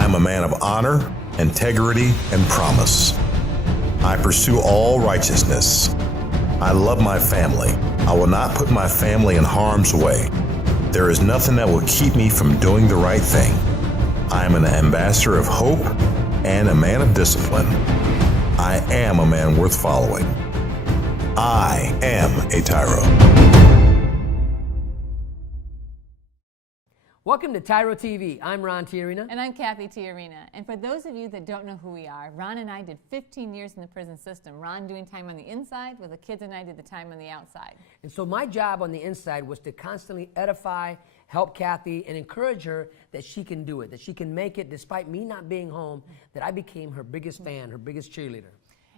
I am a man of honor, integrity, and promise. I pursue all righteousness. I love my family. I will not put my family in harm's way. There is nothing that will keep me from doing the right thing. I am an ambassador of hope and a man of discipline. I am a man worth following. I am a TYRO. Welcome to TYRO TV. I'm Ron TYRO. And I'm Cathy TYRO. And for those of you that don't know who we are, Ron and I did 15 years in the prison system. Ron doing time on the inside, while the kids and I did the time on the outside. And so my job on the inside was to constantly edify, help Cathy, and encourage her that she can do it, that she can make it despite me not being home, that I became her biggest fan, her biggest cheerleader.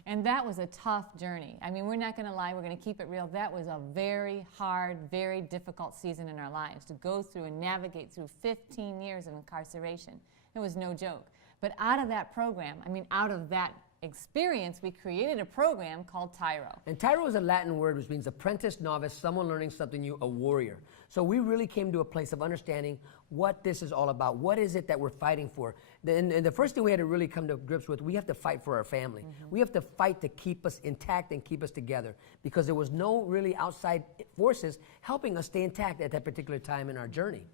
And that was a tough journey. I mean, we're not going to lie, we're going to keep it real. That was a very hard, very difficult season in our lives to go through and navigate through 15 years of incarceration. It was no joke. But out of that program, out of that experience, we created a program called TYRO. And TYRO is a Latin word which means apprentice, novice, someone learning something new, a warrior. So we really came to a place of understanding what this is all about. What is it that we're fighting for? And the first thing we had to really come to grips with, we have to fight for our family. We have to fight to keep us intact and keep us together, because there was no really outside forces helping us stay intact at that particular time in our journey.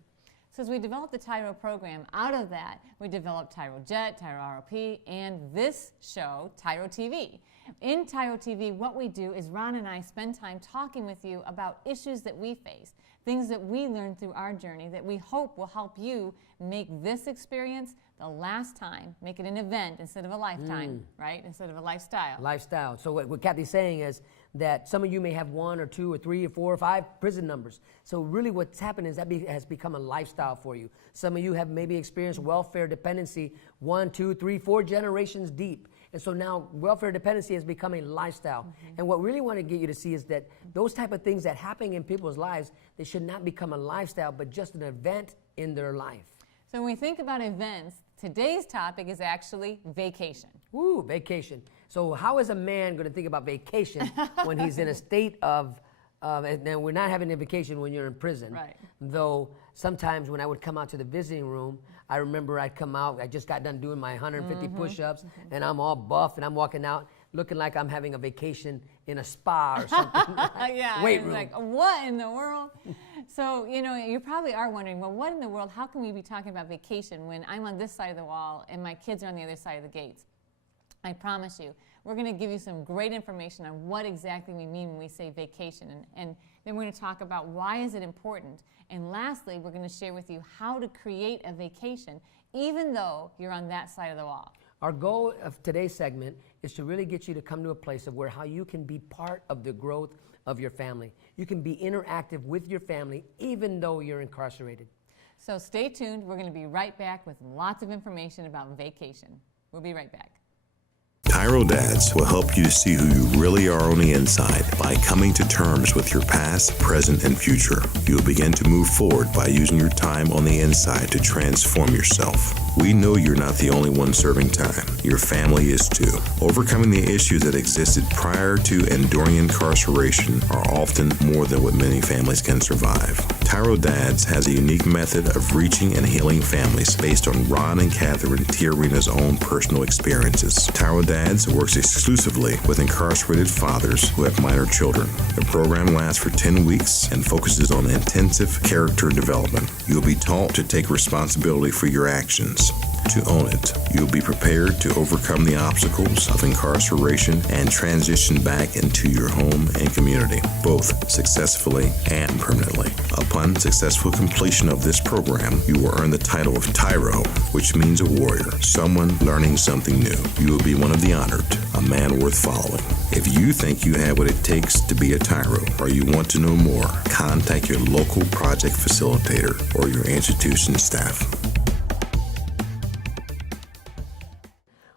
So as we developed the TYRO program, out of that, we developed TYRO Jet, TYRO ROP, and this show, TYRO TV. In TYRO TV, what we do is Ron and I spend time talking with you about issues that we face, things that we learned through our journey that we hope will help you make this experience the last time, make it an event instead of a lifetime, right? Instead of a lifestyle. Lifestyle. So what Cathy's saying is that some of you may have 1 or 2 or 3 or 4 or 5 prison numbers. So really what's happened is that has become a lifestyle for you. Some of you have maybe experienced welfare dependency 1, 2, 3, 4 generations deep. And so now welfare dependency has become a lifestyle. And what we really want to get you to see is that those type of things that happen in people's lives, they should not become a lifestyle, but just an event in their life. So when we think about events, today's topic is actually vacation. Woo, vacation. So how is a man going to think about vacation when he's in a state of, and we're not having a vacation when you're in prison. Right. Though sometimes when I would come out to the visiting room, I remember I'd come out, I just got done doing my 150 push-ups, and I'm all buff, and I'm walking out looking like I'm having a vacation in a spa or something. Yeah, Weight room. Like, what in the world? So, you probably are wondering, well, what in the world, how can we be talking about vacation when I'm on this side of the wall and my kids are on the other side of the gates? I promise you, we're going to give you some great information on what exactly we mean when we say vacation. And then we're going to talk about why is it important. And lastly, we're going to share with you how to create a vacation even though you're on that side of the wall. Our goal of today's segment is to really get you to come to a place of where how you can be part of the growth of your family. You can be interactive with your family even though you're incarcerated. So stay tuned. We're going to be right back with lots of information about vacation. We'll be right back. TYRO Dads will help you to see who you really are on the inside by coming to terms with your past, present, and future. You'll begin to move forward by using your time on the inside to transform yourself. We know you're not the only one serving time. Your family is too. Overcoming the issues that existed prior to and during incarceration are often more than what many families can survive. TYRO Dads has a unique method of reaching and healing families based on Ron and Catherine TYRO's own personal experiences. TYRO Dads works exclusively with incarcerated fathers who have minor children. The program lasts for 10 weeks and focuses on intensive character development. You'll be taught to take responsibility for your actions, to own it. You'll be prepared to overcome the obstacles of incarceration and transition back into your home and community, both successfully and permanently. Upon successful completion of this program, you will earn the title of TYRO, which means a warrior, someone learning something new. You will be one of the honored, a man worth following. If you think you have what it takes to be a TYRO, or you want to know more, contact your local project facilitator or your institution staff.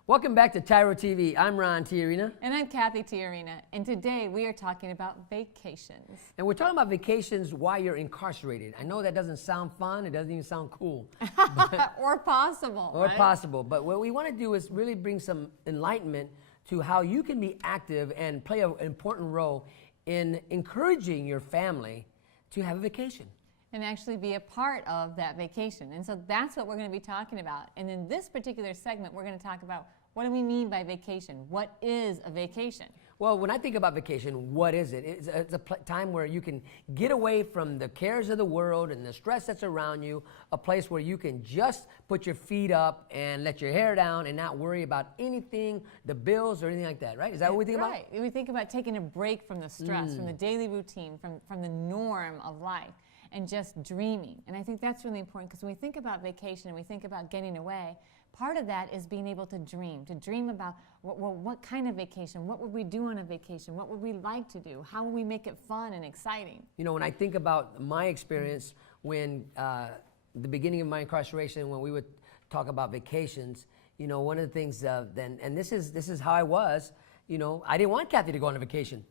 Welcome back to TYRO TV. I'm Ron TYRO. And I'm Cathy TYRO. And today we are talking about vacations. And we're talking about vacations while you're incarcerated. I know that doesn't sound fun. It doesn't even sound cool. Or possible. Or possible. But what we want to do is really bring some enlightenment to how you can be active and play an important role in encouraging your family to have a vacation. and actually be a part of that vacation. And so that's what we're going to be talking about. And in this particular segment, we're going to talk about what do we mean by vacation? What is a vacation? Well, when I think about vacation, what is it? It's a time where you can get away from the cares of the world and the stress that's around you, a place where you can just put your feet up and let your hair down and not worry about anything, the bills or anything like that, right? Is that what we think about? Right. We think about taking a break from the stress, from the daily routine, from the norm of life, and just dreaming. And I think that's really important, because when we think about vacation and we think about getting away, part of that is being able to dream about, what kind of vacation, what would we do on a vacation, what would we like to do, how will we make it fun and exciting? You know, when I think about my experience when the beginning of my incarceration, when we would talk about vacations, you know, one of the things then, and this is how I was, you know, I didn't want Cathy to go on a vacation.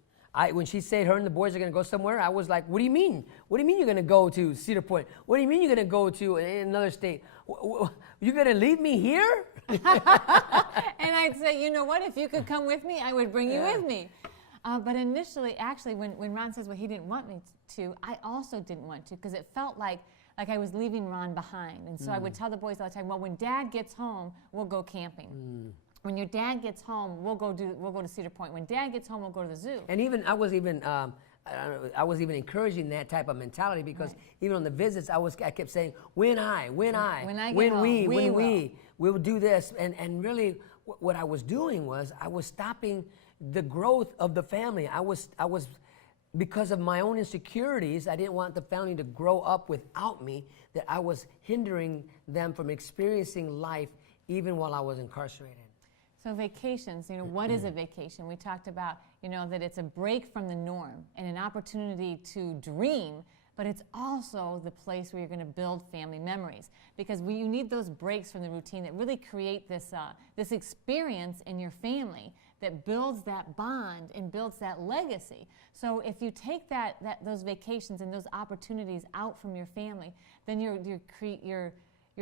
When she said her and the boys are going to go somewhere, I was like, what do you mean? What do you mean you're going to go to Cedar Point? What do you mean you're going to go to another state? You're going to leave me here? And I'd say, you know what, if you could come with me, I would bring you with me. But initially, actually, when Ron says, well, he didn't want me to, I also didn't want to, because it felt like I was leaving Ron behind. And so I would tell the boys all the time, well, when Dad gets home, we'll go camping. When your dad gets home, we'll go to Cedar Point. When Dad gets home, we'll go to the zoo. And even I was even encouraging that type of mentality, because even on the visits, I kept saying, when we will do this. And really, what I was doing was I was stopping the growth of the family. I was because of my own insecurities, I didn't want the family to grow up without me, that I was hindering them from experiencing life even while I was incarcerated. So vacations, you know, what is a vacation? We talked about, you know, that it's a break from the norm and an opportunity to dream, but it's also the place where you're going to build family memories, because you need those breaks from the routine that really create this experience in your family that builds that bond and builds that legacy. So if you take those vacations and those opportunities out from your family, then you're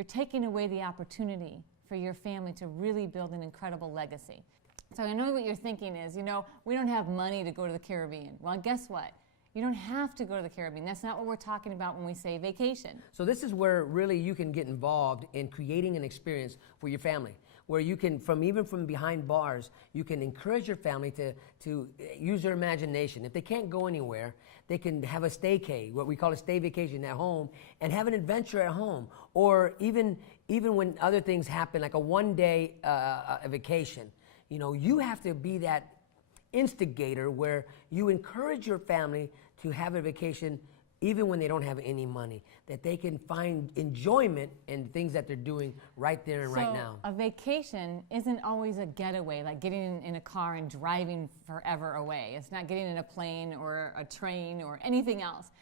taking away the opportunity for your family to really build an incredible legacy. So I know what you're thinking is, you know, we don't have money to go to the Caribbean. Well, guess what? You don't have to go to the Caribbean. That's not what we're talking about when we say vacation. So this is where really you can get involved in creating an experience for your family, where you can, even from behind bars, you can encourage your family to use their imagination. If they can't go anywhere, they can have a staycay, what we call a stay vacation at home, and have an adventure at home. Or even when other things happen, like a one-day vacation, you know, you have to be that instigator where you encourage your family to have a vacation even when they don't have any money, that they can find enjoyment in things that they're doing right there and right now. A vacation isn't always a getaway, like getting in a car and driving forever away. It's not getting in a plane or a train or anything else.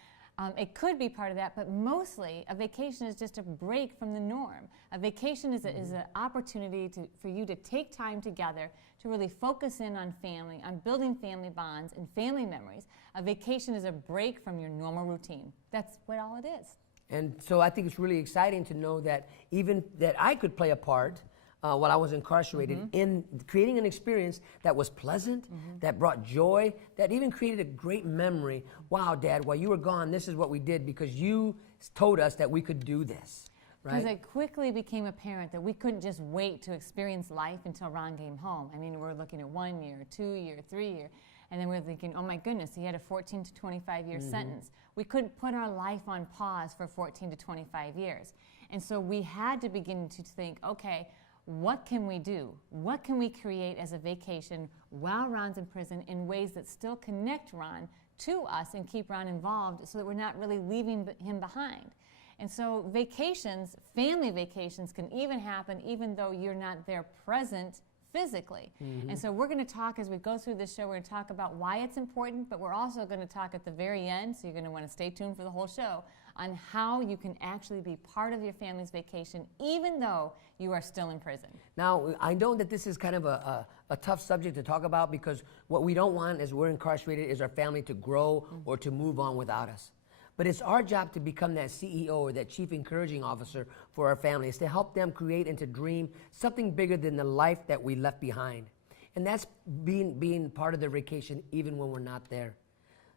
It could be part of that, but mostly a vacation is just a break from the norm. A vacation is an opportunity for you to take time together to really focus in on family, on building family bonds and family memories. A vacation is a break from your normal routine. That's what all it is. And so I think it's really exciting to know that even that I could play a part while I was incarcerated in creating an experience that was pleasant, that brought joy, that even created a great memory. Wow, Dad, while you were gone, this is what we did because you told us that we could do this. Because it quickly became apparent that we couldn't just wait to experience life until Ron came home. I mean, we're looking at 1 year, 2 year, 3 year, and then we're thinking, oh my goodness, he had a 14 to 25 year sentence. We couldn't put our life on pause for 14 to 25 years. And so we had to begin to think, okay, what can we do? What can we create as a vacation while Ron's in prison in ways that still connect Ron to us and keep Ron involved so that we're not really leaving him behind? And so vacations, family vacations, can even happen even though you're not there present physically. And so we're going to talk as we go through this show, we're going to talk about why it's important, but we're also going to talk at the very end, so you're going to want to stay tuned for the whole show, on how you can actually be part of your family's vacation even though you are still in prison. Now, I know that this is kind of a tough subject to talk about because what we don't want as we're incarcerated is our family to grow or to move on without us. But it's our job to become that CEO or that chief encouraging officer for our families, to help them create and to dream something bigger than the life that we left behind. And that's being part of their vacation even when we're not there.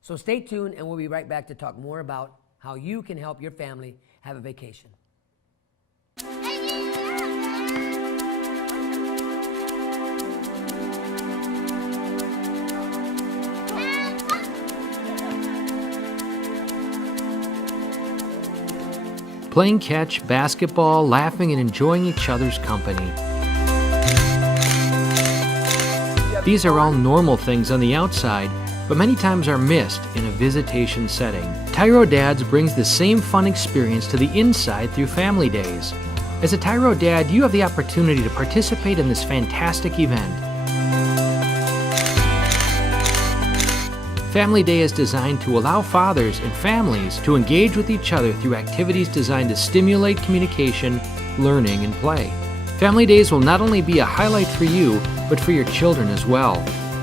So stay tuned and we'll be right back to talk more about how you can help your family have a vacation. Playing catch, basketball, laughing, and enjoying each other's company. These are all normal things on the outside, but many times are missed in a visitation setting. TYRO Dads brings the same fun experience to the inside through Family Days. As a TYRO Dad, you have the opportunity to participate in this fantastic event. Family Day is designed to allow fathers and families to engage with each other through activities designed to stimulate communication, learning, and play. Family Days will not only be a highlight for you, but for your children as well.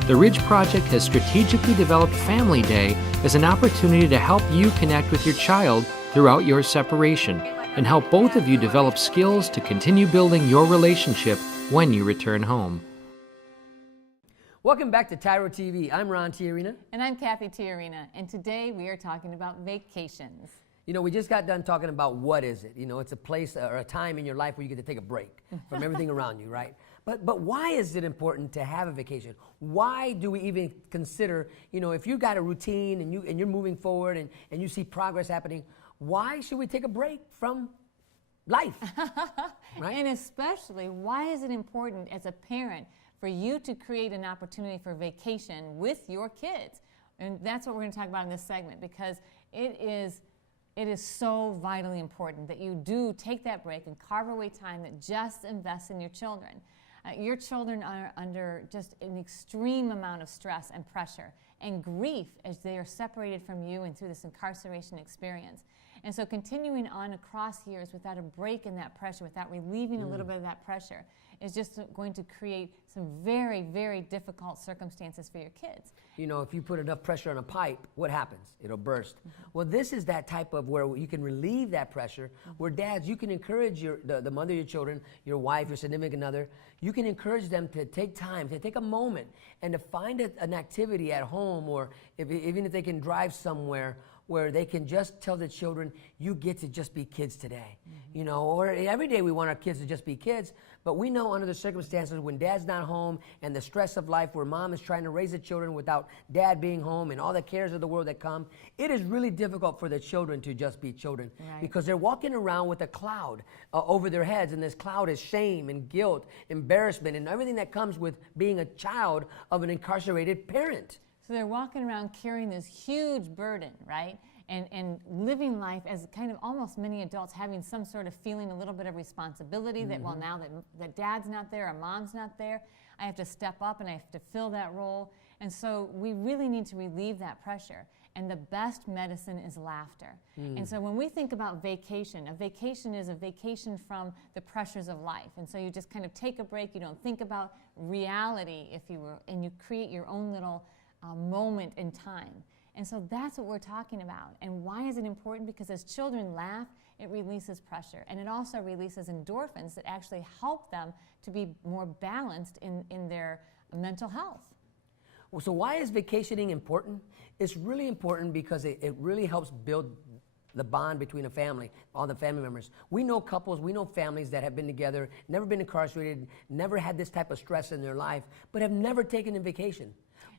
The Ridge Project has strategically developed Family Day as an opportunity to help you connect with your child throughout your separation and help both of you develop skills to continue building your relationship when you return home. Welcome back to TYRO TV. I'm Ron TYRO. And I'm Cathy TYRO, and today we are talking about vacations. You know, we just got done talking about what is it. You know, it's a place or a time in your life where you get to take a break from everything around you, right? But why is it important to have a vacation? Why do we even consider, you know, if you got a routine and you're moving forward and you see progress happening, why should we take a break from life? Right? And especially, why is it important as a parent for you to create an opportunity for vacation with your kids? And that's what we're going to talk about in this segment, because it is so vitally important that you do take that break and carve away time that just invests in your children. Your children are under just an extreme amount of stress and pressure and grief as they are separated from you and through this incarceration experience. And so continuing on across years without a break in that pressure, without relieving a little bit of that pressure, is just going to create some very, very difficult circumstances for your kids. You know, if you put enough pressure on a pipe, what happens? It'll burst. Well, this is that type of where you can relieve that pressure, where dads, you can encourage the mother of your children, your wife, your significant other, you can encourage them to take time, to take a moment, and to find an activity at home, or even if they can drive somewhere where they can just tell the children, you get to just be kids today. You know, or every day we want our kids to just be kids, but we know under the circumstances when dad's not home and the stress of life where mom is trying to raise the children without dad being home and all the cares of the world that come, it is really difficult for the children to just be children, because they're walking around with a cloud over their heads, and this cloud is shame and guilt, embarrassment, and everything that comes with being a child of an incarcerated parent. So they're walking around carrying this huge burden, right? And living life as kind of almost many adults having some sort of feeling, a little bit of responsibility that, well, now that dad's not there or mom's not there, I have to step up and I have to fill that role. And so we really need to relieve that pressure. And the best medicine is laughter. And so when we think about vacation, a vacation is a vacation from the pressures of life. And so you just kind of take a break, you don't think about reality, if you will, and you create your own little moment in time. And so that's what we're talking about. And why is it important? Because as children laugh, it releases pressure. And it also releases endorphins that actually help them to be more balanced in their mental health. Well, so why is vacationing important? It's really important because it really helps build the bond between a family, all the family members. We know couples, we know families that have been together, never been incarcerated, never had this type of stress in their life, but have never taken a vacation.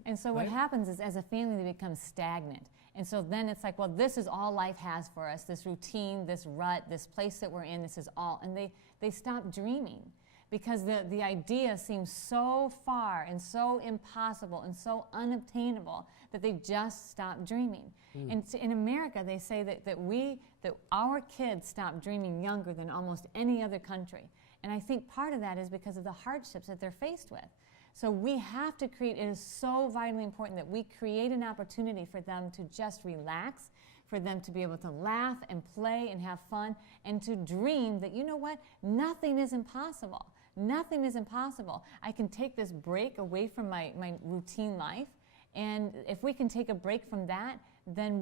And so what happens is, as a family, they become stagnant. And so then it's like, well, this is all life has for us, this routine, this rut, this place that we're in, this is all. And they stop dreaming, because the idea seems so far and so impossible and so unobtainable that they just stop dreaming. And in America, they say that our kids stop dreaming younger than almost any other country. And I think part of that is because of the hardships that they're faced with. So we have to create, it is so vitally important that we create an opportunity for them to just relax, for them to be able to laugh and play and have fun, and to dream that, you know what, nothing is impossible. Nothing is impossible. I can take this break away from my routine life, and if we can take a break from that, then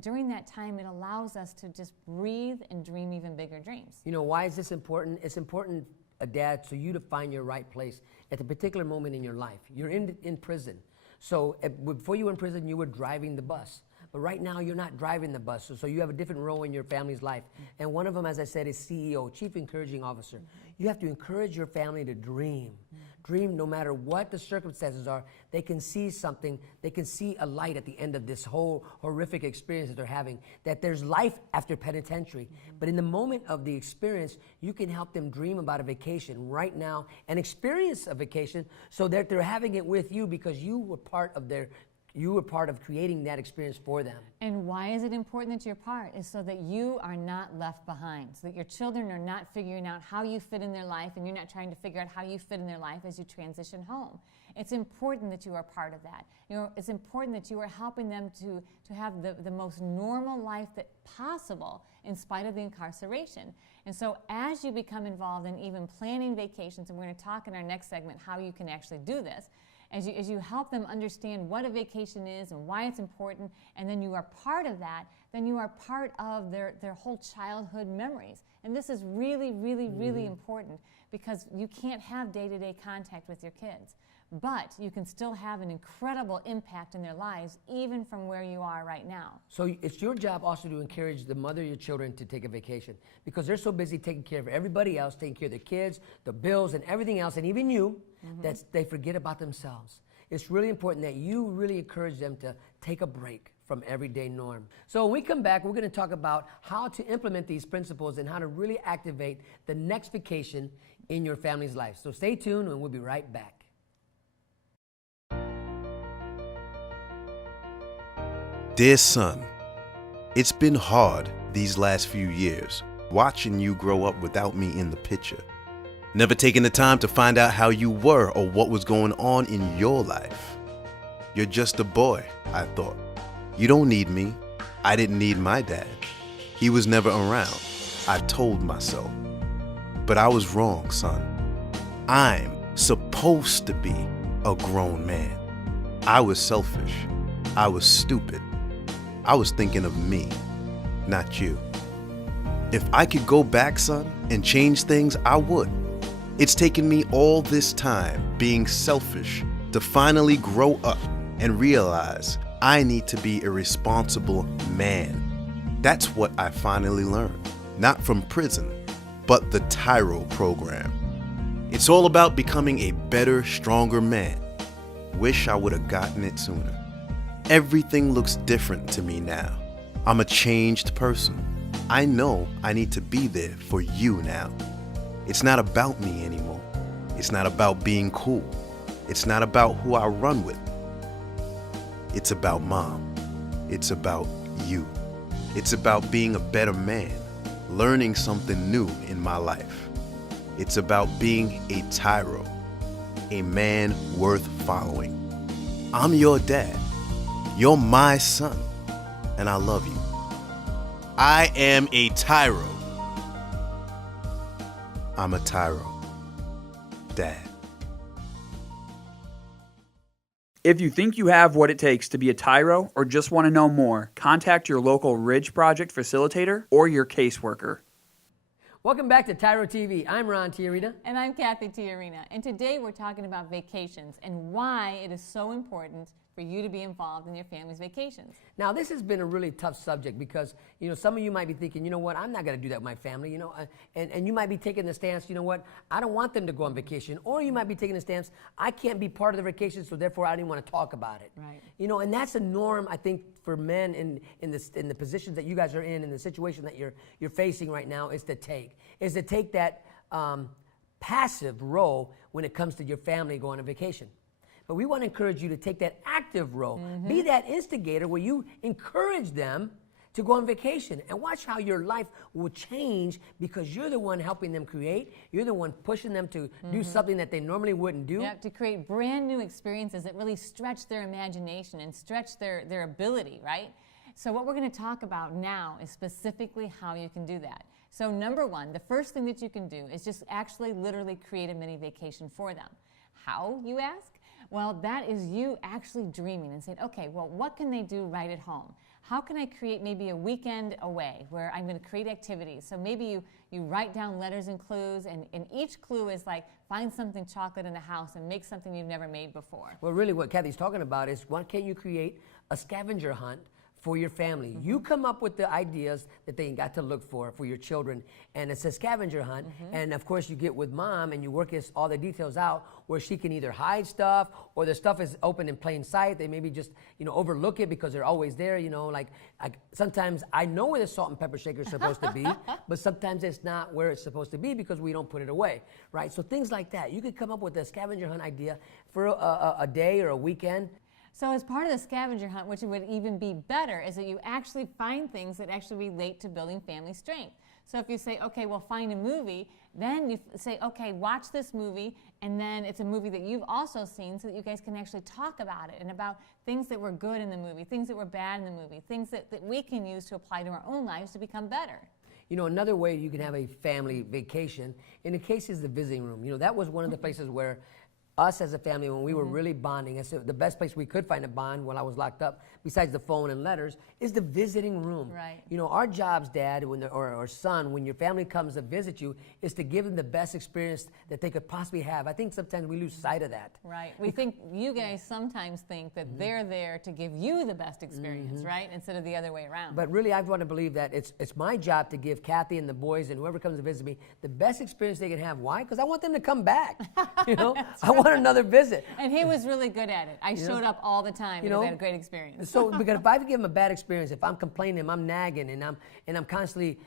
during that time it allows us to just breathe and dream even bigger dreams. You know, why is this important? It's important, Dad, so you to find your right place at a particular moment in your life. You're in prison. So before you were in prison, you were driving the bus. but right now you're not driving the bus, so you have a different role in your family's life. And one of them, as I said, is CEO, Chief Encouraging Officer. You have to encourage your family to dream. Dream no matter what the circumstances are. They can see something. They can see a light at the end of this whole horrific experience that they're having, that there's life after penitentiary. But in the moment of the experience, you can help them dream about a vacation right now and experience a vacation so that they're having it with you because you were part of creating that experience for them. And why is it important that you're part? Is so that you are not left behind, so that your children are not figuring out how you fit in their life, and you're not trying to figure out how you fit in their life as you transition home. It's important that you are part of that. It's important that you are helping them to have the most normal life that possible in spite of the incarceration. And so as you become involved in even planning vacations, and we're going to talk in our next segment how you can actually do this, as you help them understand what a vacation is and why it's important, and then you are part of that, then you are part of their whole childhood memories. And this is really, really, really important because you can't have day-to-day contact with your kids. But you can still have an incredible impact in their lives, even from where you are right now. So it's your job also to encourage the mother of your children to take a vacation because they're so busy taking care of everybody else, taking care of their kids, the bills, and everything else, and even you, that they forget about themselves. It's really important that you really encourage them to take a break from everyday norm. So when we come back, we're going to talk about how to implement these principles and how to really activate the next vacation in your family's life. So stay tuned and we'll be right back. Dear son, it's been hard these last few years, watching you grow up without me in the picture. Never taking the time to find out how you were or what was going on in your life. You're just a boy, I thought. You don't need me. I didn't need my dad. He was never around, I told myself. But I was wrong, son. I'm supposed to be a grown man. I was selfish. I was stupid. I was thinking of me, not you. If I could go back, son, and change things, I would. It's taken me all this time being selfish to finally grow up and realize I need to be a responsible man. That's what I finally learned, not from prison, but the TYRO program. It's all about becoming a better, stronger man. Wish I would have gotten it sooner. Everything looks different to me now. I'm a changed person. I know I need to be there for you now. It's not about me anymore. It's not about being cool. It's not about who I run with. It's about mom. It's about you. It's about being a better man, learning something new in my life. It's about being a TYRO, a man worth following. I'm your dad. You're my son, and I love you. I am a TYRO. I'm a TYRO. Dad. If you think you have what it takes to be a TYRO or just want to know more, contact your local Ridge Project facilitator or your caseworker. Welcome back to TYRO TV. I'm Ron TYRO. And I'm Cathy TYRO. And today we're talking about vacations and why it is so important for you to be involved in your family's vacations. Now, this has been a really tough subject because, some of you might be thinking, you know what, I'm not going to do that with my family, and you might be taking the stance, you know what, I don't want them to go on vacation, or you might be taking the stance, I can't be part of the vacation, so therefore I don't even want to talk about it. Right. And that's a norm, I think, for men in the positions that you guys are in the situation that you're facing right now, is to take that passive role when it comes to your family going on vacation. But we want to encourage you to take that active role. Be that instigator where you encourage them to go on vacation and watch how your life will change because you're the one helping them create. You're the one pushing them to do something that they normally wouldn't do. Yeah, to create brand new experiences that really stretch their imagination and stretch their ability, right? So what we're going to talk about now is specifically how you can do that. So number one, the first thing that you can do is just actually literally create a mini vacation for them. How, you ask? Well, that is you actually dreaming and saying, okay, well, what can they do right at home? How can I create maybe a weekend away where I'm going to create activities? So maybe you write down letters and clues, and each clue is like, find something chocolate in the house and make something you've never made before. Well, really what Cathy's talking about is, why can't you create a scavenger hunt for your family. You come up with the ideas that they got to look for your children, and it's a scavenger hunt. And of course, you get with mom and you work all the details out where she can either hide stuff or the stuff is open in plain sight. They maybe just overlook it because they're always there. Like sometimes I know where the salt and pepper shaker is supposed to be, but sometimes it's not where it's supposed to be because we don't put it away, right? So things like that. You could come up with a scavenger hunt idea for a day or a weekend. So as part of the scavenger hunt, which would even be better, is that you actually find things that actually relate to building family strength. So if you say, okay, well, find a movie, then you say, okay, watch this movie, and then it's a movie that you've also seen so that you guys can actually talk about it and about things that were good in the movie, things that were bad in the movie, things that we can use to apply to our own lives to become better. Another way you can have a family vacation, in the case is the visiting room. That was one of the places where us as a family, when we were really bonding, I said the best place we could find a bond while I was locked up, besides the phone and letters, is the visiting room. Right. Our jobs, Dad, or son, when your family comes to visit you, is to give them the best experience that they could possibly have. I think sometimes we lose sight of that. Right. We think, you guys sometimes think that they're there to give you the best experience, right? Instead of the other way around. But really, I want to believe that it's my job to give Cathy and the boys and whoever comes to visit me the best experience they can have. Why? Because I want them to come back. I want another visit. And he was really good at it. I showed up all the time because I had a great experience. So because if I give him a bad experience, if I'm complaining, I'm nagging, and I'm constantly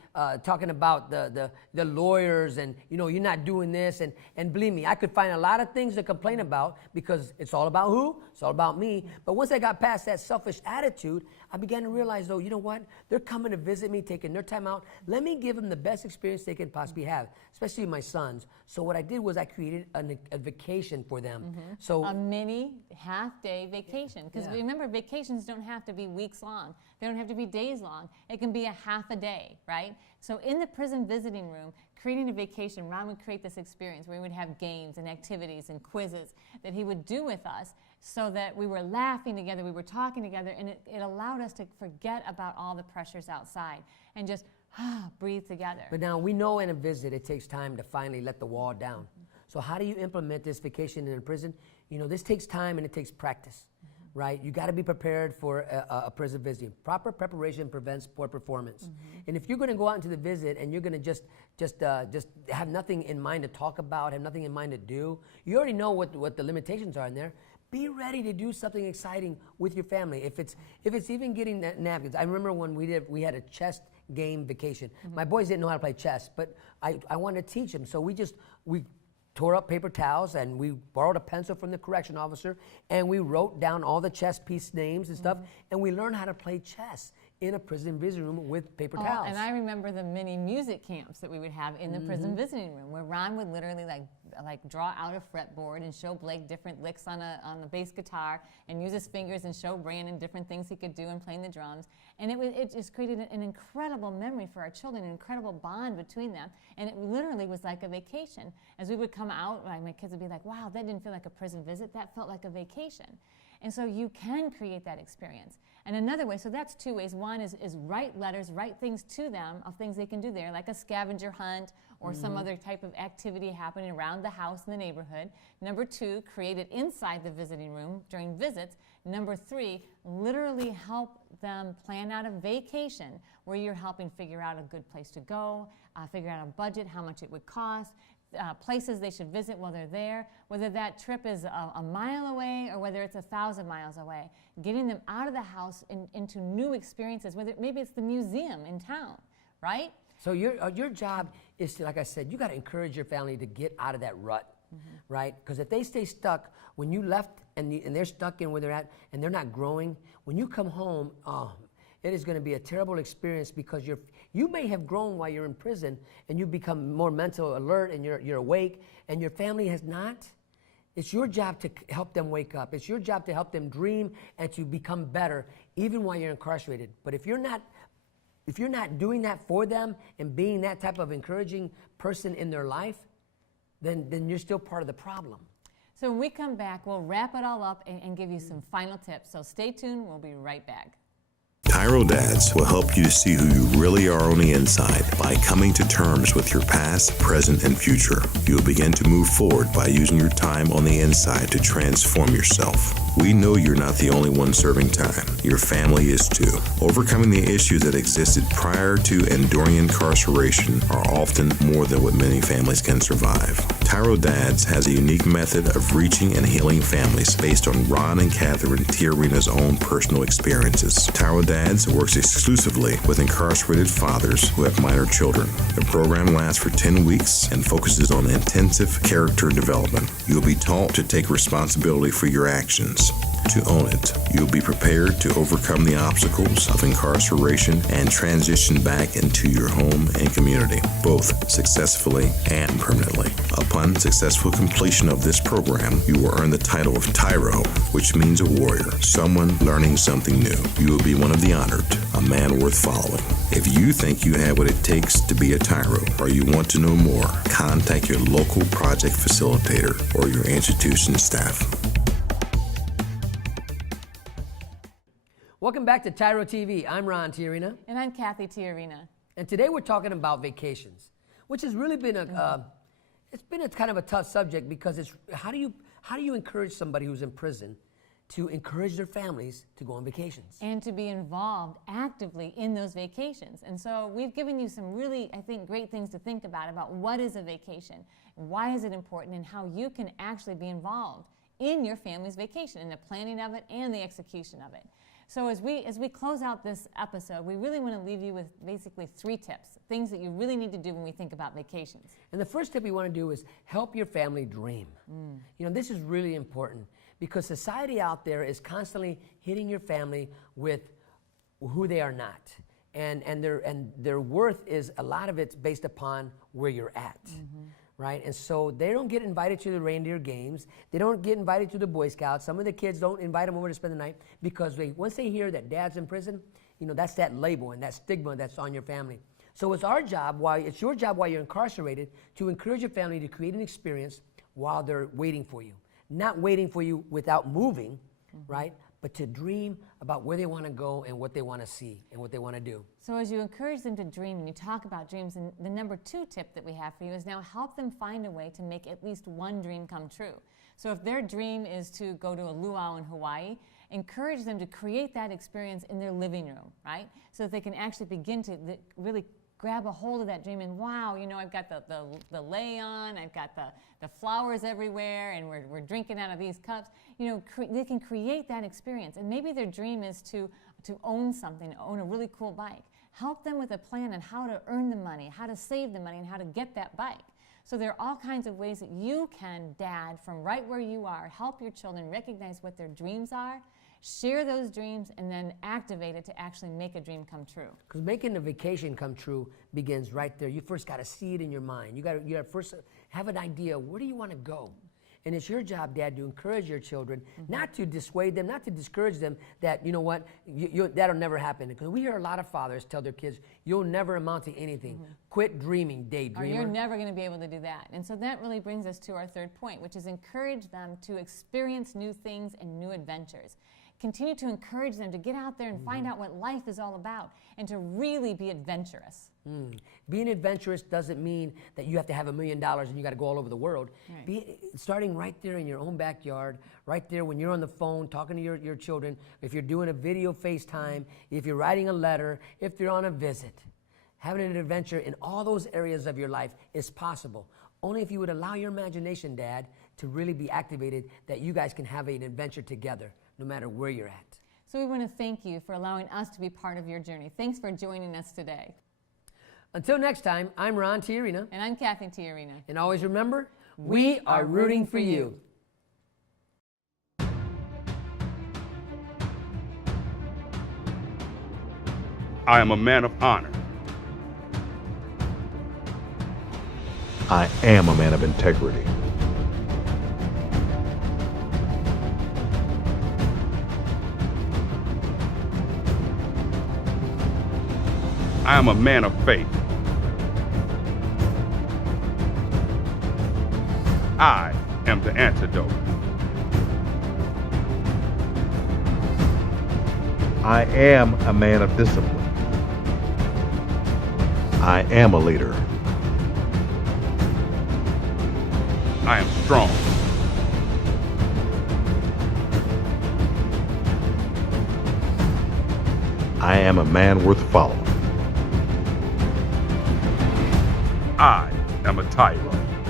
talking about the lawyers and you're not doing this, and believe me, I could find a lot of things to complain about because it's all about who? It's all about me. But once I got past that selfish attitude, I began to realize, though, you know what? They're coming to visit me, taking their time out. Let me give them the best experience they can possibly have, especially my sons. So what I did was I created a vacation for them. So a mini half-day vacation. Because remember, vacations don't have to be weeks long. They don't have to be days long. It can be a half a day, right? So in the prison visiting room, creating a vacation, Ron would create this experience where we would have games and activities and quizzes that he would do with us so that we were laughing together, we were talking together, and it allowed us to forget about all the pressures outside and just breathe together. But now we know in a visit it takes time to finally let the wall down. So how do you implement this vacation in a prison? This takes time and it takes practice, right? You got to be prepared for a prison visit. Proper preparation prevents poor performance. And if you're going to go out into the visit and you're going to just have nothing in mind to talk about, have nothing in mind to do, you already know what the limitations are in there. Be ready to do something exciting with your family. If it's even getting napkins. I remember when we had a chess game vacation. My boys didn't know how to play chess, but I wanted to teach them. So we tore up paper towels and we borrowed a pencil from the correction officer and we wrote down all the chess piece names and stuff, and we learned how to play chess in a prison visiting room with paper towels. And I remember the mini music camps that we would have in the prison visiting room, where Ron would literally like draw out a fretboard and show Blake different licks on the bass guitar and use his fingers and show Brandon different things he could do in playing the drums. And it just created an incredible memory for our children, an incredible bond between them. And it literally was like a vacation. As we would come out, my kids would be like, wow, that didn't feel like a prison visit, that felt like a vacation. And so you can create that experience. And another way, so that's two ways. One is write letters, write things to them of things they can do there, like a scavenger hunt or some other type of activity happening around the house in the neighborhood. Number two, create it inside the visiting room during visits. Number three, literally help them plan out a vacation where you're helping figure out a good place to go, figure out a budget, how much it would cost, places they should visit while they're there, whether that trip is a mile away or whether it's 1,000 miles away, getting them out of the house into new experiences, whether maybe it's the museum in town, right? So your job is to, like I said, you got to encourage your family to get out of that rut, right? Because if they stay stuck, when you left and they're stuck in where they're at and they're not growing, when you come home, it is going to be a terrible experience because you may have grown while you're in prison and you become more mental alert and you're awake, and your family has not. It's your job to help them wake up. It's your job to help them dream and to become better even while you're incarcerated. But if you're not doing that for them and being that type of encouraging person in their life, then you're still part of the problem. So when we come back, we'll wrap it all up and give you some final tips. So stay tuned. We'll be right back. TYRO Dads will help you to see who you really are on the inside by coming to terms with your past, present, and future. You will begin to move forward by using your time on the inside to transform yourself. We know you're not the only one serving time. Your family is too. Overcoming the issues that existed prior to and during incarceration are often more than what many families can survive. TYRO Dads has a unique method of reaching and healing families based on Ron and Catherine TYRO's own personal experiences. TYRO Dads works exclusively with incarcerated fathers who have minor children. The program lasts for 10 weeks and focuses on intensive character development. You'll be taught to take responsibility for your actions, to own it. You'll be prepared to overcome the obstacles of incarceration and transition back into your home and community, both successfully and permanently. Upon successful completion of this program, you will earn the title of TYRO, which means a warrior, someone learning something new. You will be one of the honored, a man worth following. If you think you have what it takes to be a TYRO, or you want to know more, contact your local project facilitator or your institution staff. Welcome back to TYRO TV. I'm Ron TYRO. And I'm Cathy TYRO. And today we're talking about vacations, which has really been it's been a kind of a tough subject because it's how do you encourage somebody who's in prison to encourage their families to go on vacations and to be involved actively in those vacations. And so we've given you some really, I think, great things to think about what is a vacation, why is it important, and how you can actually be involved in your family's vacation, in the planning of it and the execution of it. So as we close out this episode, we really want to leave you with basically 3 tips, things that you really need to do when we think about vacations. And the first tip we want to do is help your family dream. You know, this is really important because society out there is constantly hitting your family with who they are not. And their worth is, a lot of it's based upon where you're at. Right? And so they don't get invited to the reindeer games. They don't get invited to the Boy Scouts. Some of the kids don't invite them over to spend the night because once they hear that dad's in prison, you know, that's that label and that stigma that's on your family. So it's your job while you're incarcerated to encourage your family to create an experience while they're waiting for you. Not waiting for you without moving, right? But to dream about where they want to go and what they want to see and what they want to do. So as you encourage them to dream and you talk about dreams, and the number 2 tip that we have for you is now help them find a way to make at least one dream come true. So if their dream is to go to a luau in Hawaii, encourage them to create that experience in their living room, right? So that they can actually begin to really grab a hold of that dream and, wow, you know, I've got the lei on, I've got the flowers everywhere, and we're drinking out of these cups. You know, they can create that experience. And maybe their dream is to own something, own a really cool bike. Help them with a plan on how to earn the money, how to save the money, and how to get that bike. So there are all kinds of ways that you can, Dad, from right where you are, help your children recognize what their dreams are, share those dreams, and then activate it to actually make a dream come true. Because making a vacation come true begins right there. You first got to see it in your mind. You got to first have an idea. Where do you want to go? And it's your job, Dad, to encourage your children, not to dissuade them, not to discourage them that, you know what, that'll never happen. Because we hear a lot of fathers tell their kids, you'll never amount to anything. Quit dreaming, daydreamer. Or you're never going to be able to do that. And so that really brings us to our 3rd point, which is encourage them to experience new things and new adventures. Continue to encourage them to get out there and find out what life is all about and to really be adventurous. Being adventurous doesn't mean that you have to have $1 million and you got to go all over the world. Right. Starting right there in your own backyard, right there when you're on the phone talking to your children, if you're doing a video FaceTime, if you're writing a letter, if you're on a visit. Having an adventure in all those areas of your life is possible. Only if you would allow your imagination, Dad, to really be activated, that you guys can have an adventure together, no matter where you're at. So we want to thank you for allowing us to be part of your journey. Thanks for joining us today. Until next time, I'm Ron TYRO. And I'm Cathy TYRO. And always remember, we are rooting for you. I am a man of honor. I am a man of integrity. I am a man of faith. I am the antidote. I am a man of discipline. I am a leader. I am strong. I am a man worth following. I am a TYRO.